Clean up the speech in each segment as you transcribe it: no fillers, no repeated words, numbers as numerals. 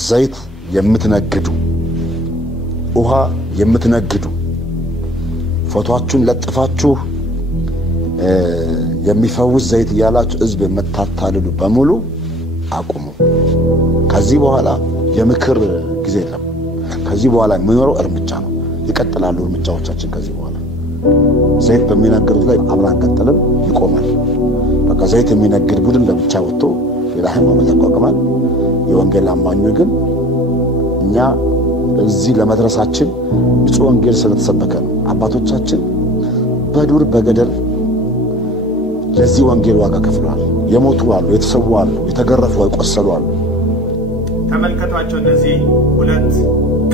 ዘይት የምትነግዱ ውሃ የምትነግዱ ፎቶአችሁን ለጥፋችሁ የሚፈውስ ዘይት ያላችሁ ህዝብ የምታታልሉ በሙሉ አቁሙ። ከዚህ በኋላ የምክር ጊዜ የለም። ከዚህ በኋላ የሚኖረው እርምጃ ነው። ይቀጥላሉ እርምጃዎቻችን። ከዚህ በኋላ ዘይት በሚነግዱት ላይ አብራን ቀጥለን ይቆማል። በቃ ዘይት የሚነግድ ቡድን ለብቻ ወጥቶ ሌላ ሃይማኖት ያቋቁማል። የወንጌል አማኙ ግን እኛ እዚህ ለመድረሳችን ንጹህ ወንጌል ስለተሰበከ ነው። አባቶቻችን በዱር በገደል ለዚህ ወንጌል ዋጋ ከፍለዋል። የሞቱ አሉ፣ የተሰዉ አሉ፣ የተገረፉ የቆሰሉ አሉ። ተመልከቷቸው። እነዚህ ሁለት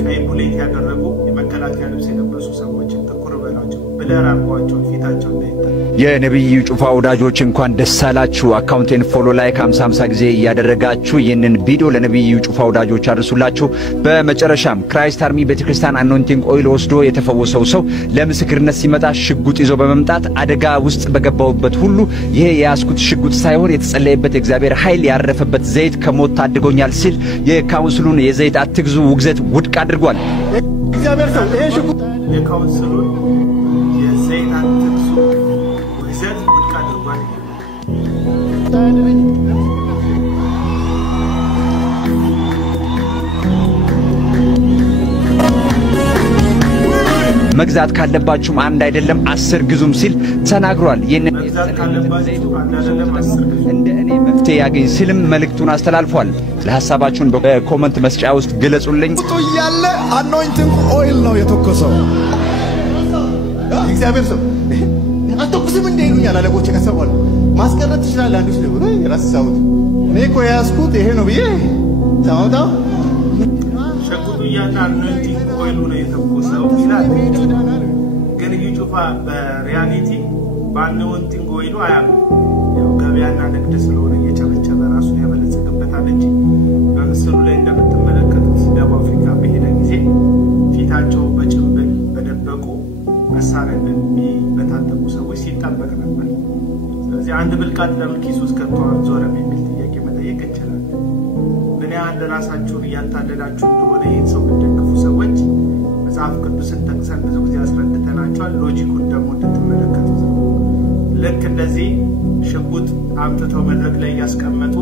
ቀይ ቡሌት ያደረጉ የመከላከያ ልብስ የለበሱ ሰዎች ጥቁር በላቸው ብለር አርጓቸው ፊታቸው እንዳይታይ። የነብዩ ጩፋ ወዳጆች እንኳን ደስ አላችሁ። አካውንቴን ፎሎ ላይክ 50 ጊዜ ያደረጋችሁ ይህንን ቪዲዮ ለነብዩ ጩፋ ወዳጆች አድርሱላችሁ። በመጨረሻም ክራይስት አርሚ ቤተክርስቲያን አኖንቲንግ ኦይል ወስዶ የተፈወሰው ሰው ለምስክርነት ሲመጣ ሽጉጥ ይዞ በመምጣት አደጋ ውስጥ በገባውበት ሁሉ ይሄ ያስኩት ሽጉጥ ሳይሆን የተጸለየበት እግዚአብሔር ኃይል ያረፈበት ዘይት ከሞት ታድጎኛል ሲል የካውንስሉን የዘይት አትግዙ ውግዘት ውድቅ አድርጓል። እግዚአብሔር ሰው ይሄ ሽጉጥ የካውንስሉን የዘይት አትግዙ ውግዘት ውድቅ አድርጓል። መግዛት ካለባችሁም አንድ አይደለም 10 ግዙም ሲል ተናግሯል። መግዛት ካለባችሁ አንድ አይደለም 10 ግዙ እንደ እኔ መፍትሄ ያገኝ ሲልም መልእክቱን አስተላልፏል። ለሐሳባችሁን በኮሜንት መስጫ ውስጥ ግለጹልኝ። ያለ አኖይንቲንግ ኦይል ነው የተኮሰው። እግዚአብሔር ሰው አትኩስም እንደ ይሉኛል አለቆቼ ከሰዋል ማስቀረት ይችላል። አንዱ ነው የራስሳው እኔ እኮ ያስኩት ይሄ ነው ብዬ ታውታው ሽጉጡ ያለ አኖይንቲንግ ኦይል ነው የተኮሰው ይላል። ግን ጩፋ በሪያሊቲ በአኖይንቲንግ ኦይሉ አያም ያው ገበያና ንግድ ስለሆነ እየጨበጨበ ራሱ ያበለጸገበታል እንጂ በምስሉ ላይ እንደምትመለከቱት ደቡብ አፍሪካ በሄደ ጊዜ ፊታቸው በጭንብል በደበቁ መሳሪያ በታጠቁ ሰዎች ሲጣበቅ ነበር። ስለዚህ አንድ ብልቃጥ ለምን ኪስ ውስጥ ከተዋል ዞረም የሚል ጥያቄ መጠየቅ እንችላለን። ምን ያህል ራሳችሁን እያታለላችሁ እንደሆነ ይህን ሰው የምትደግፉ ሰዎች መጽሐፍ ቅዱስን ጠቅሰን ብዙ ጊዜ አስረድተናቸዋል። ሎጂኩን ደግሞ እንድትመለከቱት ነው። ልክ እንደዚህ ሽጉጥ አምጥተው መድረክ ላይ ያስቀመጡ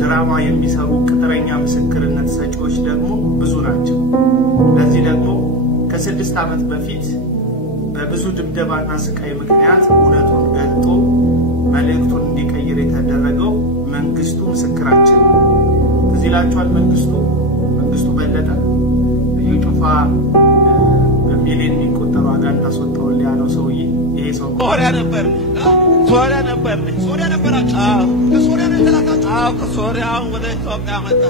ድራማ የሚሰሩ ቅጥረኛ ምስክርነት ሰጪዎች ደግሞ ብዙ ናቸው። ለዚህ ደግሞ ከ6 ዓመት በፊት በብዙ ድብደባና ስቃይ ምክንያት እውነቱን ገልጦ መልእክቱን እንዲቀይር የተደረገው መንግስቱ ምስክራችን እዚህ ላችኋል። መንግስቱ በለጠ ጩፋ በሚሊዮን የሚቆጠሩ አጋንንት አስወጣው ያለው ሰውዬ ይሄ ሰው ሶሪያ ነበራችሁ። ከሶሪያ ነው የተላካችሁ። ከሶሪያ ወደ ኢትዮጵያ መጣ።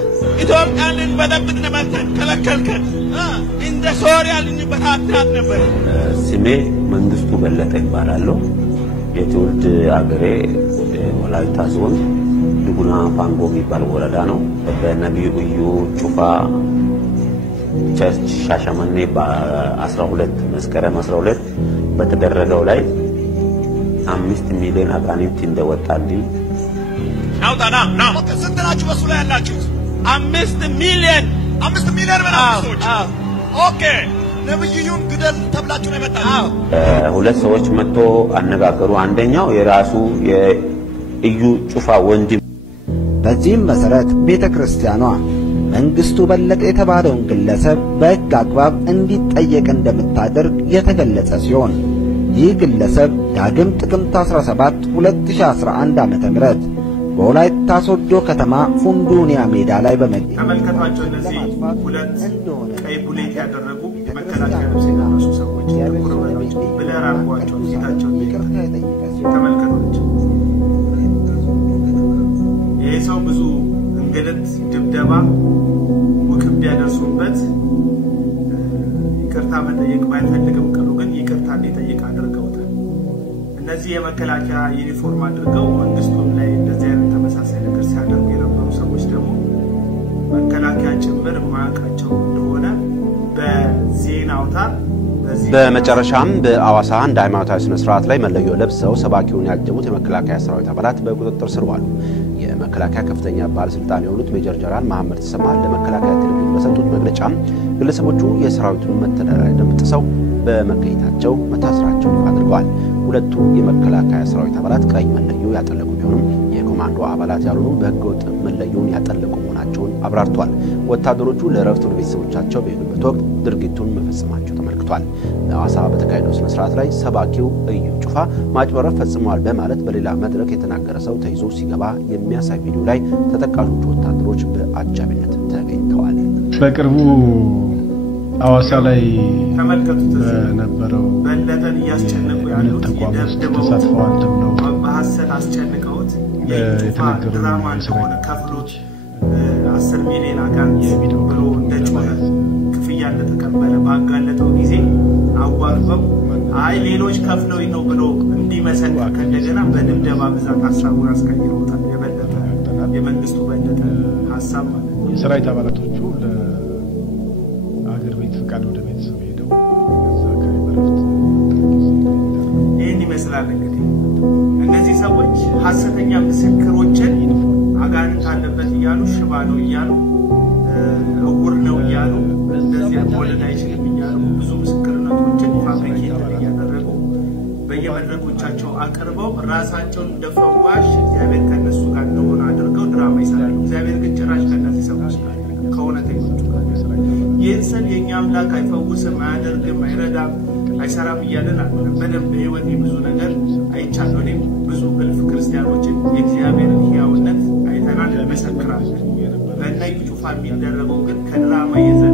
ኢትዮጵያን ልንበጠብጥ ነበር ከለከልከን። እንደ ሶሪያ ልንበታታት ነበር። ስሜ መንግስቱ በለጠ ይባላል። የትውልድ አገሬ ወላይታ ዞን ዱጉና ፋንጎ የሚባል ወረዳ ነው። በነብዩ ጩፋ ቸርች ሻሸመኔ በ12 መስከረም 12 በተደረገው ላይ 5 ሚሊዮን አጋንንት እንደወጣልኝ ናውጣና ስንት ናችሁ በሱ ላይ ያላችሁት? 5 ሚሊዮን በናፍሶች። ኦኬ ነብዩን ግደል ተብላችሁ ነው የመጣችሁ? ሁለት ሰዎች መጥቶ አነጋገሩ። አንደኛው የራሱ የእዩ ጩፋ ወንድም። በዚህም መሰረት ቤተክርስቲያኗ መንግስቱ በለጠ የተባለውን ግለሰብ በሕግ አግባብ እንዲጠየቅ እንደምታደርግ የተገለጸ ሲሆን ይህ ግለሰብ ዳግም ጥቅምት 17 2011 ዓ.ም በወላይታ ሶዶ ከተማ ፉንዱኒያ ሜዳ ላይ በመገኘት ተመልከቷቸው። እነዚህ ሁለት ቀይ ቡሌት ያደረጉ የመከላከያ ልብስ የለበሱ ሰዎች ጥቁር በላቸው ብለር አርጓቸው ፊታቸው እንዳይታይ ተመልከቷቸው። ይሄ ሰው ብዙ እንግልት፣ ድብደባ፣ ውክብ ያደርሱበት ይቅርታ መጠየቅ ባይፈልግም ቅሉ ግን ይቅርታ እንዲጠይቅ አድርገውታል። እነዚህ የመከላከያ ዩኒፎርም አድርገው መንግስቱም ላይ እንደዚህ አይነት ተመሳሳይ ነገር ሲያደርጉ የነበሩ ሰዎች ደግሞ መከላከያ ጭምር ማቃቸው እንደሆነ በዜና አውታር በመጨረሻም በአዋሳ አንድ ሃይማኖታዊ ስነ ስርዓት ላይ መለዮ ለብሰው ሰባኪውን ያጀቡት የመከላከያ ሰራዊት አባላት በቁጥጥር ስር ዋሉ። የመከላከያ ከፍተኛ ባለስልጣን የሆኑት ሜጀር ጀነራል መሐመድ ተሰማ ለመከላከያ ቴሌቪዥን በሰጡት መግለጫ ግለሰቦቹ የሰራዊቱን መተዳደሪያ ደንብ ጥሰው በመገኘታቸው መታሰራቸውን አድርገዋል። ሁለቱ የመከላከያ ሰራዊት አባላት ቀይ መለዮ ያጠለቁ ቢሆንም የኮማንዶ አባላት ያልሆኑ በህገወጥ መለዮን ያጠለቁ መሆናቸውን አብራርተዋል። ወታደሮቹ ለረፍት ወደ ቤተሰቦቻቸው በሄዱበት ወቅት ድርጊቱን መፈጸማቸው ተመልክቷል። በሐዋሳ በተካሄደው ስነ ስርዓት ላይ ሰባኪው እዩ ጩፋ ማጭበረር ፈጽመዋል በማለት በሌላ መድረክ የተናገረ ሰው ተይዞ ሲገባ የሚያሳይ ቪዲዮ ላይ ተጠቃሾቹ ወታደሮች በአጃቢነት ተገኝተዋል። በቅርቡ ሐዋሳ ላይ ተመልከቱት ነበረው በለጠን ያስጨነቁ ያሉት የደብደበው በሐሰት አስጨንቀውት የኢትዮጵያ ድራማ እንደሆነ ከፍሎት 10 ሚሊዮን አጋንንት ብሎ እንደጮኸ ክፍያ እንደተቀበለ ባጋለጠው ጊዜ አዋርበው አይ ሌሎች ከፍለው ነው ብሎ እንዲመሰክር ከእንደገና በድብደባ ብዛት ሐሳቡን አስቀይረውታል። የበለጠ የመንግስቱ በለጠ ሐሳብ ማለት ነው። የሰራዊት አባላቶቹ ለአገር ቤት ፍቃድ ወደ ቤተሰብ ሄደው እዛ ከበረፍት ይህን ይመስላል። እንግዲህ እነዚህ ሰዎች ሐሰተኛ ምስክሮችን አጋንንት አለበት እያሉ ሽባ ነው እያሉ እውር ነው እያሉ እንደዚህ ወለድ አይችልም እያሉ ብዙ ምስክርነቶችን ፋብሪኬት እያደረጉ በየመድረኮቻቸው አቅርበው ራሳቸውን እንደፈዋሽ እግዚአብሔር ከነሱ ጋር እንደሆነ አድርገው ድራማ ይሰራሉ። እግዚአብሔር ግን ጭራሽ ከነዚህ ሰዎች ጋር ከእውነተኞቹ ጋር ይህን የኛ አምላክ አይፈውስም፣ አያደርግም፣ አይረዳም፣ አይሰራም እያለን አይደለም። በደንብ በህይወቴ ብዙ ነገር አይቻለሁ። እኔም ብዙ እልፍ ክርስቲያኖችን የእግዚአብሔርን ሕያውነት አይተናል፣ እንመሰክራለን። በእነ እዩ ጩፋ የሚደረገው ግን ከድራማ የዘለለ